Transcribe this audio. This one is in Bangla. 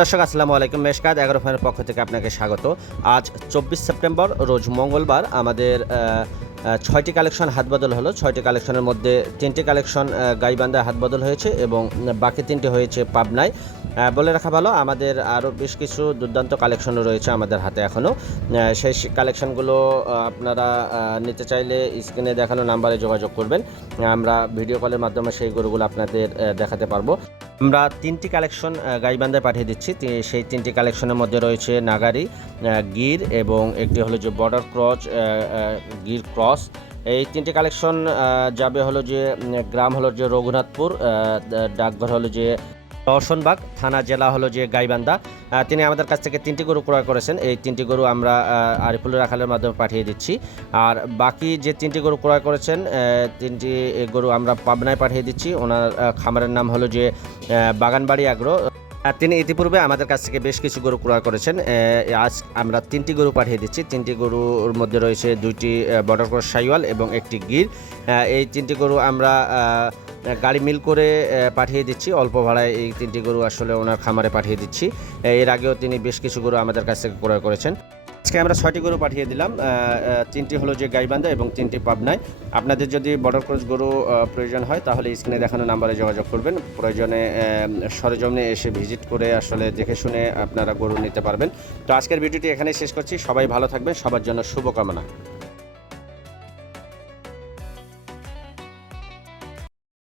দর্শক, আসসালামু আলাইকুম মেশকাত, এগারো ফ্যানের পক্ষ থেকে আপনাকে স্বাগত। আজ চব্বিশ সেপ্টেম্বর, রোজ মঙ্গলবার আমাদের ছয়টি কালেকশন হাতবদল হলো। ছয়টি কালেকশনের মধ্যে তিনটি কালেকশন গাইবান্ধায় হাতবদল হয়েছে এবং বাকি তিনটি হয়েছে পাবনায়। বলে রাখা ভালো, আমাদের আরও বেশ কিছু দুর্দান্ত কালেকশনও রয়েছে আমাদের হাতে এখনও সেই কালেকশনগুলো আপনারা নিতে চাইলে স্ক্রিনে দেখানো নাম্বারে যোগাযোগ করবেন। আমরা ভিডিও কলের মাধ্যমে সেই গরুগুলো আপনাদের দেখাতে পারব। আমরা তিনটি কালেকশন গাইবান্ধায় পাঠিয়ে দিচ্ছি। সেই তিনটি কালেকশনের মধ্যে রয়েছে নাগারি গির এবং একটি হলো যে বর্ডার ক্রস গির ক্রস। এই তিনটি কালেকশন যাবে হলো যে গ্রাম হলো যে রঘুনাথপুর ডাকঘর হলো যে রওশনবাগ থানা জেলা হলো যে গাইবান্ধা। তিনি আমাদের কাছ থেকে তিনটি গরু ক্রয় করেছেন। এই তিনটি গরু আমরা আরিফুল রাখালের মাধ্যমে পাঠিয়ে দিচ্ছি। আর বাকি যে তিনটি গরু ক্রয় করেছেন তিনটি গরু আমরা পাবনায় পাঠিয়ে দিচ্ছি। ওনার খামারের নাম হলো যে বাগানবাড়ি আগ্রো। আর তিনি ইতিপূর্বে আমাদের কাছ থেকে বেশ কিছু গরু ক্রয় করেছেন। আজ আমরা তিনটি গরু পাঠিয়ে দিচ্ছি। তিনটি গরুর মধ্যে রয়েছে দুইটি বর্ডার ক্রস সাইওয়াল এবং একটি গির। এই তিনটি গরু আমরা গাড়ি মিল করে পাঠিয়ে দিচ্ছি। অল্প ভাড়ায় এই তিনটি গরু আসলে ওনার খামারে পাঠিয়ে দিচ্ছি। এর আগেও তিনি বেশ কিছু গরু আমাদের কাছ থেকে ক্রয় করেছেন। আজকে আমরা ছয়টি গরু পাঠিয়ে দিলাম। তিনটি হলো যে গাইবান্ধা এবং তিনটি পাবনায়। আপনাদের যদি বর্ডার ক্রস গরু প্রয়োজন হয় তাহলে স্ক্রিনে দেখানো নাম্বারে যোগাযোগ করবেন। প্রয়োজনে আহ, সরেজমিনে এসে ভিজিট করে আসলে দেখে শুনে আপনারা গরু নিতে পারবেন। তো আজকের ভিডিওটি এখানে শেষ করছি। সবাই ভালো থাকবেন। সবার জন্য শুভকামনা।